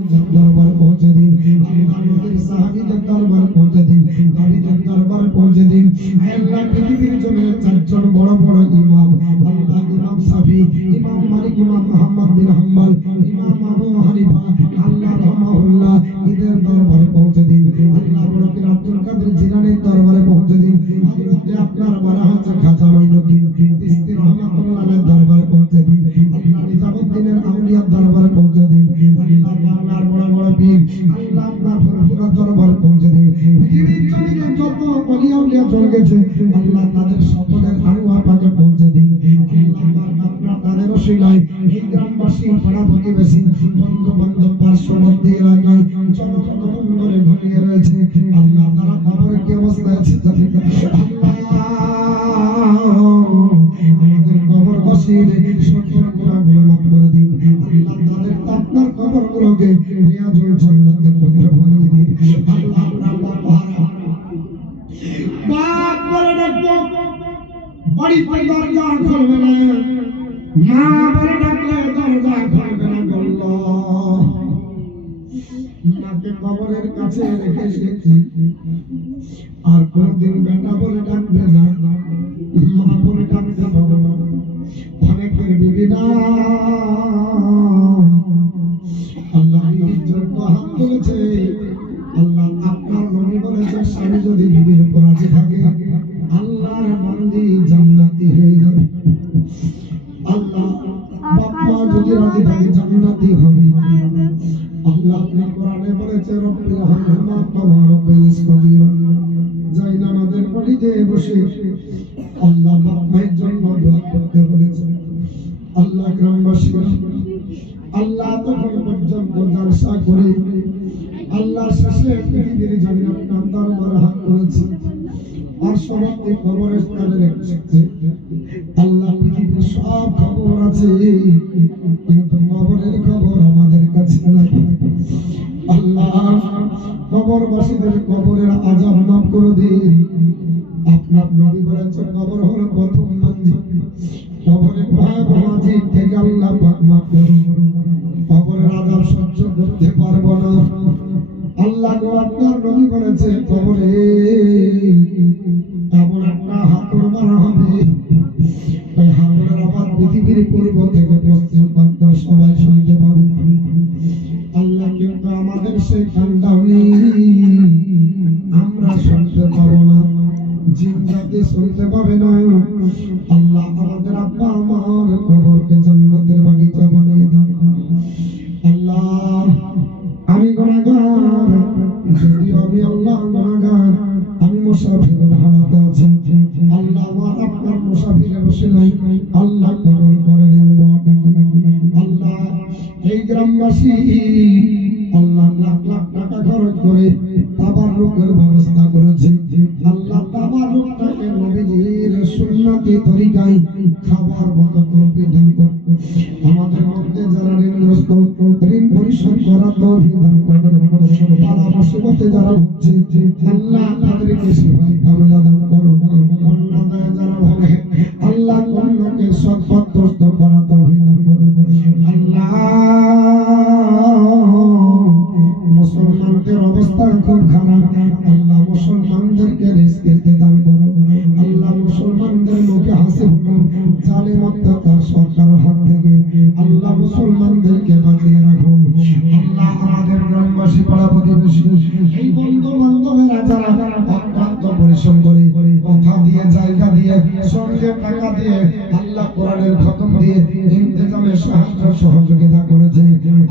दरबार पहुंचे दिन नबीর সাহাবীদের দরবার পৌঁছে দিন নবীদের দরবার পৌঁছে দিন আল্লাহ পৃথিবীর জমিনে চারজন বড় বড় ইমাম আল্লাহ ইমাম শাফি ইমাম মালিক ইমাম মুহাম্মদ বিন হাম্বল ইমাম আবু হানিফা আল্লাহ রাহমাহুল্লাহ এদের দরবারে পৌঁছে দিন আল্লাহ রব্বুল আব্দুল কাদের জিলানীর দরবারে পৌঁছে দিন হযরত আপনার বারাহাত খাজা মাইনুদ্দিন চিশতি রাহমাতুল্লাহ আলাইহির দরবারে পৌঁছে দিন আল্লাহ নিজামউদ্দিনের আউলিয়ার দরবারে পৌঁছে দিন আল্লাহ বাংলার বড় বড় পীর আল্লাহ আপনার ফুরফুরার দরবারে পৌঁছে দিন পৃথিবীর জমিনে যত ওলি আউলিয়া চলে গেছে আল্লাহ তাদের সকলের আরওয়াহ পাকে পৌঁছে দিন আল্লাহ আপনার তাদের ওসিলায় এই গ্রামবাসী পাড়া প্রতিবেশী বন্ধু বান্ধব পার্শ্ববর্তী এলাকায় যত করে ঘনিয়ে রয়েছে আল্লাহ তারা কবরে কি অবস্থায় আছে আমাদের কবরবাসীর সকল গুনাহগুলো মাফ করে দিন আল্লাহ তাদের আপনার কবরগুলোকে রিয়াজুল জান্নাতের মধ্যে ভরিয়ে দিন আল্লাহ আল্লাহ বাপ করে ডাকবো বাড়িতে দরজা খুলবে না মা বলে ডাকলে দরজা খুলবে না আল্লাহ মাকে কবরের কাছে রেখে এসেছি আর কোনদিন বেটা বলে ডাকবে না মা বলে ডাকতে পারবে না অনেকের বিবি না আল্লাহ বিবির জন্য হাত তুলেছে আল্লাহ আপনার নবী বলেছে স্বামী যদি বিবির উপর রাজি থাকে আল্লাহর বান্দি জান্নাতি হয়ে যাবে আল্লাহ বাবা যদি রাজি থাকে জান্নাতি হবে আল্লাহ আপনি কোরআনে বলেছে রব্বিল হামহুমা কামা রাব্বায়ানি সগীরা যাই নামাজের পড়িতে বসে আল্লাহ বাবার জন্য দোয়া করতে বলেছে আল্লাহ গ্রামবাসী আল্লাহ তখন পর্যন্ত জালসা করে আল্লাহ শেষে পৃথিবীর জমিনে আপনার দরবার হাত করেছে আর সবাইকে কবরের স্থানে রেখেছে আল্লাহ পৃথিবীর সব খবর আছে কিন্তু কবরের খবর আমাদের কাছে নাই আল্লাহ কবরবাসীদের কবরের আযাব মাফ করে দিন আপনার নবী বলেছেন কবর হলো প্রথম মঞ্জিল কবরের ভয়াবহ আযাব থেকে আল্লাহ পাক মাফ করুন কবরের আযাব সহ্য করতে পারবো না আল্লাহ গো আপনার নবী বলেছে কবরে এমন একটা হাতুড় মারা হবে ওই হাতুড়ের আবার পৃথিবীর পূর্ব থেকে পশ্চিম প্রান্ত সবাই শুনতে পাবে আল্লাহ কিন্তু আমাদের সেই কান্দাউনি আমরা শুনতে পাবো না জিন্দাতে শুনতে পাবে না আল্লাহ আমাদের আব্বা আমার কবরকে জান্নাতের বাগিচা বানিয়ে দাও আল্লাহ আমি গুনাহগার যদি আমি আল্লাহ গুনাহগার আমি মুসাফিরের হালাতে আছি আল্লাহ আমার আপনার মুসাফিরের ওসিলায় আল্লাহ কবুল করে নিন দোয়াটাকে আল্লাহ এই গ্রামবাসী আল্লাহ লাখ লাখ টাকা খরচ করে তাবাররুকের ব্যবস্থা করেছে আল্লাহ তাবাররুকটাকে নবীজির সুন্নতি তরিকায় খাবার মতো তৌফিক দান করুন আমাদের মধ্যে যারা ঋণগ্রস্ত ঋণ পরিশোধ করার তৌফিক দান করুন বালা মুসিবতে যারা ভুগছে আল্লাহ তাদেরকে শিফায়ে কামিলা দান করুন কন্যাদায় যারা ভোগে আল্লাহ কন্যাকে সৎপথস্থ করার তৌফিক দান করুন আল্লাহ মুসলমানদের অবস্থা খুব খারাপ আল্লাহ মুসলমানদেরকে রিজক দান করুন আল্লাহ মুসলমানদের মুখে হাসি ফুটান জালিম অত্যাচার সরকারের হাত থেকে আল্লাহ মুসলমানদেরকে বাঁচিয়ে রাখুন আল্লাহ আমাদের গ্রামবাসী পাড়া প্রতিবেশী এই বন্ধু বান্ধবেরা যারা অত্যন্ত পরিশ্রম করে কথা দিয়ে জায়গা দিয়ে সঙ্গে টাকা দিয়ে আল্লাহ কোরআনের খতম দিয়ে ইন্তেজামে সাহায্য সহযোগিতা করেছে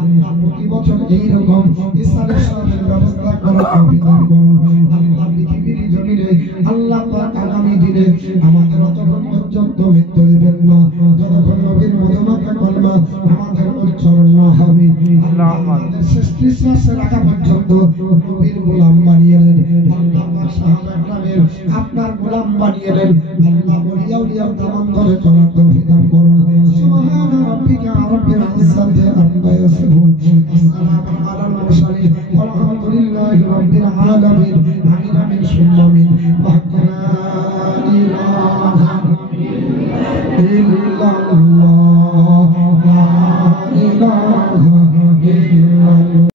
আল্লাহ প্রতি বছর এইরকম ইসলামের সাথে ব্যবস্থা করার তৌফিক দান করুন আল্লাহ পৃথিবীর জমিনে আল্লাহ পাক আগামী দিনে আমাদের অতক্ষণ পর্যন্ত মৃত্যু দিবেন না যতক্ষণ নবীর মধুমাখা কলমা আমাদের উচ্চারণ না হবে আল্লাহ আমাদের শেষ নিঃশ্বাসে রাখা পর্যন্ত নবীর গোলাম বানিয়ে নেন আল্লাহ আমার সাহাবায়ে কেরামের আপনার গোলাম বানিয়ে নেন আল্লাহ ওলিয়া উলিয়ার দামান ধরে চলার তৌফিক দান করুন সুবহানা রাব্বিকা রাব্বিল ইজ্জাতি আম্মা ইয়াসিফুন আসসালামু আলাল মুরসালিন আলহামদুলিল্লাহি রাব্বিল আলামিন আমিন আমিন সুম্মা আমিন